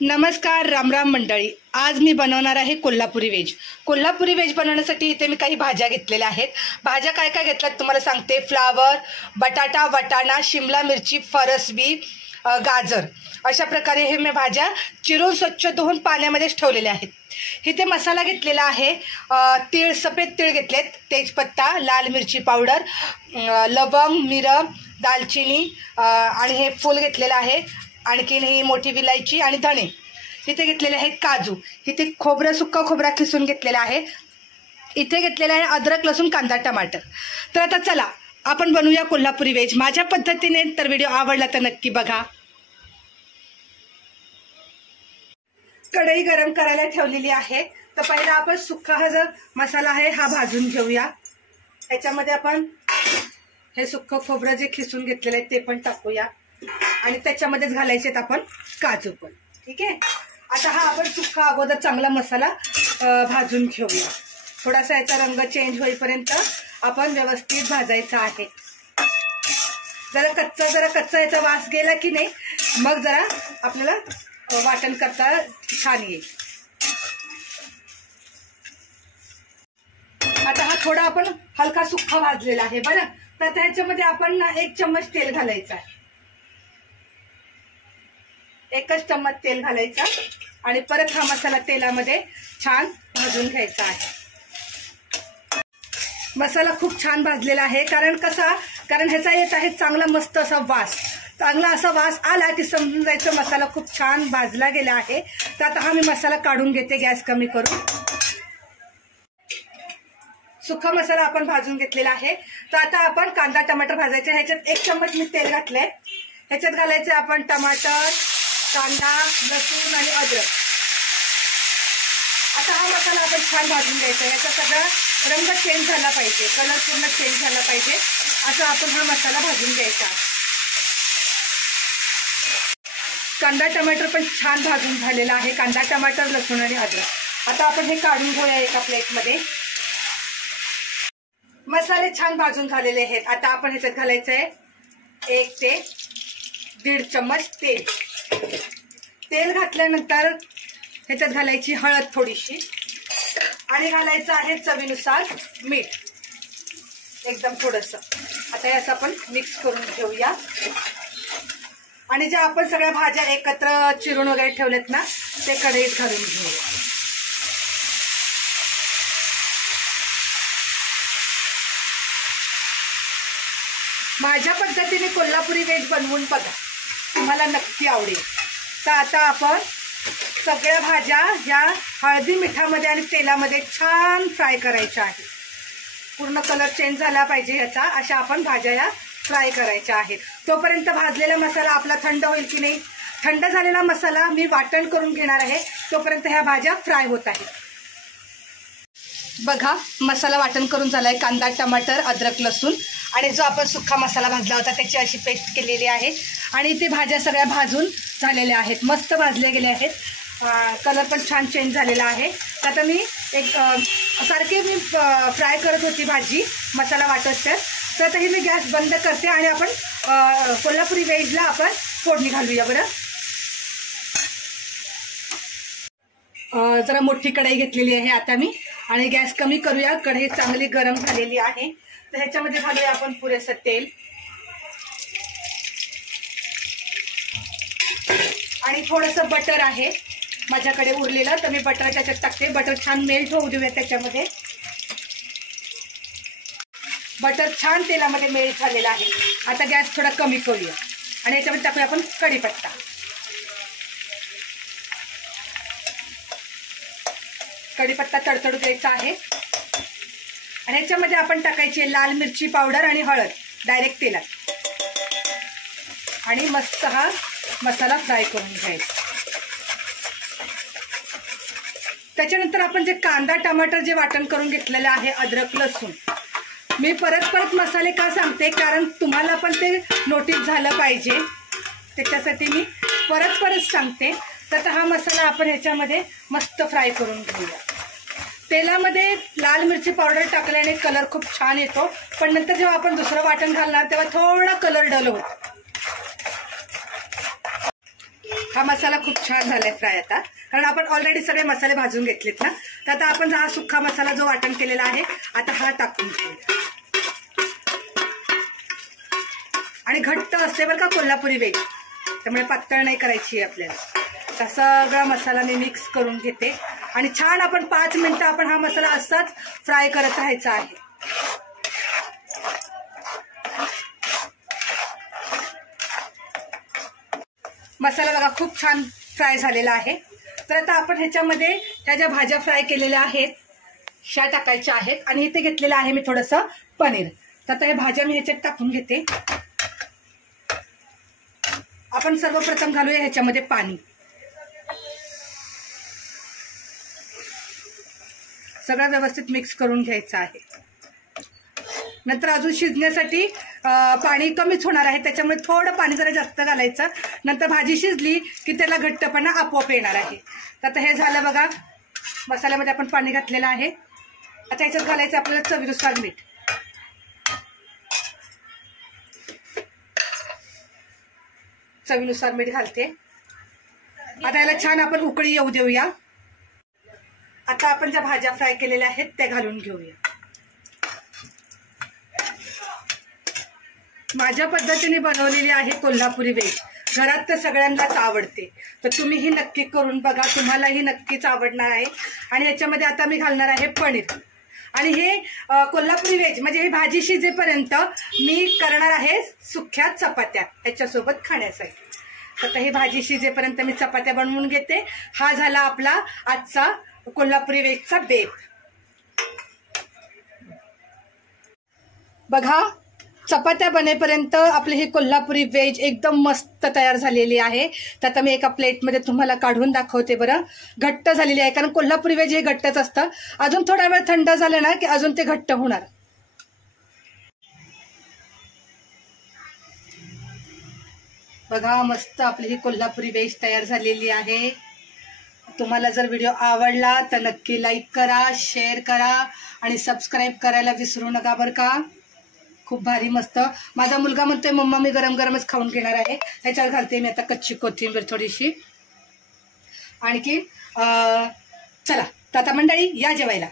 नमस्कार, रामराम मंडळी. आज मी बनवणार आहे कोल्हापुरी व्हेज. कोल्हापुरी व्हेज बनवण्यासाठी इथे मी काही भाज्या घेतलेल्या आहेत. भाज्या काय काय घेतल्यात तुम्हाला सांगते. फ्लावर, बटाटा, वाटाणा, शिमला मिरची, फरसबी, गाजर, अशा प्रकारे हे मी भाज्या चिरून स्वच्छ धुवून पाण्यामध्येच ठेवलेल्या आहेत. इथे मसाला घेतलेला आहे. तीळ, सफेद तीळ घेतलेत, तेजपत्ता, लाल मिरची पावडर, लवंग, मिरं, दालचिनी आणि हे फूल घेतलेलं आहे. आणखीन ही मोठी विलायची आणि धणे. इथे घेतलेले आहेत काजू. इथे खोबरं, सुक्का खोबरा खिसून घेतलेला आहे. इथे घेतलेला आहे अद्रक, लसूण, कांदा, टमाटर. तर आता चला आपण बनवूया कोल्हापुरी व्हेज माझ्या पद्धतीने. तर व्हिडिओ आवडला तर नक्की बघा. कढई गरम करायला ठेवलेली आहे. तर पहिला आपण सुक्का हा जो मसाला आहे हा भाजून घेऊया. त्याच्यामध्ये आपण हे सुक्कं खोबरं जे खिसून घेतलेलं आहे ते पण टाकूया आणि त्याच्यामध्येच घालायचे आहेत आपण काजू पण. ठीक आहे. आता हा आपण सुक्का अगोदर चांगला मसाला भाजून घेऊया. थोडासा याचा रंग चेंज होईपर्यंत आपण व्यवस्थित भाजायचा आहे. जरा कच्चा याचा वास गेला की नाही मग जरा आपल्याला वाटण करता छान येईल. आता हा थोडा आपण हलका सुक्का भाजलेला आहे बरं. तर त्याच्यामध्ये आपण 1 चम्मच तेल घालायचं आहे. 1च चम्मच तेल घालायचा आणि परत हा मसाला तेलामध्ये छान भाजून घ्यायचा आहे. मसाला खूप छान भाजलेला आहे. कारण ह्याचा येत आहे चांगला मस्त असा वास. चांगला असा वास आला की समजून जायचं मसाला खूप छान भाजला गेला आहे. तर आता हा मी मसाला काढून घेते गॅस कमी करून. सुक्का मसाला आपण भाजून घेतलेला आहे. तर आता आपण कांदा टमाटर भाजायचे. ह्याच्यात 1 चम्मच मी तेल घातलंय. ह्याच्यात घालायचे आपण टमाटर, कांदा, लसूण आणि अद्रक. आता हा मसाला आपण छान भाजून घ्यायचा. याचा सगळा रंग चेंज झाला पाहिजे, कलर पूर्ण चेंज झाला पाहिजे असा आपण हा मसाला भाजून घ्यायचा. कांदा टमाटर पण छान भाजून झालेला आहे. कांदा टमाटर, लसूण आणि अद्रक. आता आपण हे काढून घेऊया एका प्लेटमध्ये. मसाले छान भाजून झालेले आहेत. आता आपण ह्याच्यात घालायचं आहे 1 ते 1.5 चम्मच तेल. तेल घातल्यानंतर ह्याच्यात घालायची हळद थोडीशी आणि घालायचं आहे चवीनुसार मीठ एकदम थोडंसं. आता याचं आपण मिक्स करून घेऊया आणि ज्या आपण सगळ्या भाज्या एकत्र चिरून वगैरे ठेवलेत ना ते कढईत घालून घेऊया. माझ्या पद्धतीने कोल्हापुरी व्हेज बनवून बघा, तुम्हाला नक्की आवडेल. तर आता आपण सगळ्या भाज्या ह्या हळदी मिठामध्ये आणि तेलामध्ये छान फ्राय करायच्या आहेत. पूर्ण कलर चेंज झाला पाहिजे ह्याचा, अशा आपण भाज्या या फ्राय करायच्या आहेत. तोपर्यंत भाजलेला मसाला आपला थंड होईल की नाही. थंड झालेला मसाला मी वाटण करून घेणार आहे. तोपर्यंत ह्या भाज्या फ्राय होत आहेत. बघा मसाला वाटण करून झालाय. कांदा टमाटर अद्रक लसूण आणि जो आपण सुक्का मसाला भाजला होता त्याची अशी पेस्ट केलेली आहे. आणि ते भाज्या सगळ्या भाजून झालेल्या आहेत, मस्त भाजले गेले आहेत. कलर पण छान चेंज झालेला आहे. आता मी सारखे मी फ्राय करत होती भाजी मसाला वाटत. तर आता मी गॅस बंद करते आणि आपण कोल्हापुरी व्हेजला आपण फोडणी घालूया बरं. जरा मोठी कढई घेतलेली आहे आता मी आणि गॅस कमी करूया. कढई चांगली गरम झालेली आहे. तर ह्याच्यामध्ये घालूया आपण पुरेसं तेल आणि थोडंसं बटर आहे माझ्याकडे उरलेलं, तर मी बटर त्याच्यात टाकते. बटर छान मेल्ट होऊ देऊया त्याच्यामध्ये. बटर छान तेलामध्ये मेल्ट झालेला आहे. आता गॅस थोडा कमी करूया आणि याच्यामध्ये टाकूया आपण कढीपत्ता. कढीपत्ता तडतडू द्यायचा आहे आणि ह्याच्यामध्ये आपण टाकायची लाल मिरची पावडर आणि हळद डायरेक्ट तेलात आणि मस्त हा मसाला फ्राय करून घ्यायचा. त्याच्यानंतर आपण जे कांदा टमाटर जे वाटण करून घेतलेलं आहे अद्रक लसूण, मी परत मसाले का सांगते कारण तुम्हाला पण ते नोटीस झालं पाहिजे त्याच्यासाठी मी परत सांगते. तर हा मसाला आपण ह्याच्यामध्ये मस्त फ्राय करून घेऊया. तेलामध्ये लाल मिरची पावडर टाकल्याने कलर खूप छान येतो, पण नंतर जेव्हा आपण दुसरं वाटण घालणार तेव्हा थोडा कलर डल होतो. हा मसाला खूप छान झालाय फ्राय आता, कारण आपण ऑलरेडी सगळे मसाले भाजून घेतलेत ना. तर आता आपण हा सुक्का मसाला जो वाटण केलेला आहे आता हा टाकून घेऊया. आणि घट्ट असते बरं का कोल्हापुरी वेज, त्यामुळे पातळ नाही करायची आपल्याला. तर सगळा मसाला मी मिक्स करून घेते आणि छान आपण 5 मिनिटं आपण हा मसाला असाच फ्राय करत राहायचा आहे. मसाला बघा खूप छान फ्राय झालेला आहे. तर आता आपण ह्याच्यामध्ये ह्या ज्या भाज्या फ्राय केलेल्या आहेत ह्या टाकायच्या आहेत आणि इथे घेतलेलं आहे मी थोडंसं पनीर. तर आता ह्या भाज्या मी ह्याच्यात टाकून घेते. आपण सर्वप्रथम घालूया ह्याच्यामध्ये पाणी. सगळं व्यवस्थित मिक्स करून घ्यायचं आहे. नंतर अजून शिजण्यासाठी पाणी कमीच होणार आहे, त्याच्यामुळे थोडं पाणी जरा जास्त घालायचं. नंतर भाजी शिजली की त्याला घट्टपणा आपोआप येणार आहे. तर आता हे झालं बघा, मसाल्यामध्ये आपण पाणी घातलेलं आहे. आता ह्याच्यात घालायचं आपल्याला चवीनुसार मीठ. चवीनुसार मीठ घालते. आता याला छान आपण उकळी येऊ देऊया. आता आपण ज्या भाज्या फ्राय केलेल्या आहेत त्या घालून घेऊया. माझ्या पद्धतीने बनवलेली आहे कोल्हापुरी वेज. घरात तर सगळ्यांनाच आवडते, तर तुम्हीही नक्की करून बघा, तुम्हालाही नक्कीच आवडणार आहे. आणि ह्याच्यामध्ये आता मी घालणार आहे पनीर. आणि हे कोल्हापुरी वेज म्हणजे ही भाजी शिजेपर्यंत मी करणार आहे सुक्या चपात्या ह्याच्यासोबत खाण्यासाठी. आता ही भाजी शिजेपर्यंत मी चपात्या बनवून घेते. हा झाला आपला आजचा कोल्हापुरी वेजचा बेत. बघा, चपात्या बनेपर्यंत आपली ही कोल्हापुरी वेज एकदम मस्त तयार झालेली आहे. तर आता मी एका प्लेटमध्ये तुम्हाला काढून दाखवते बरं. घट्ट झालेली आहे, कारण कोल्हापुरी वेज हे घट्टच असतं. अजून थोडा वेळ थंड झालं ना की अजून ते घट्ट होणार. बघा, मस्त आपली ही कोल्हापुरी वेज तयार झालेली आहे. तुम्हाला जर व्हिडिओ आवडला तर नक्की लाईक करा, शेअर करा आणि सबस्क्राईब करायला विसरू नका बरं का. खूप भारी मस्त. माझा मुलगा म्हणतोय मम्मा मी गरम गरमच खाऊन घेणार आहे. ह्याच्यावर घालते मी आता कच्ची कोथिंबीर थोडीशी. आणखी चला तर आता मंडळी या जेवायला.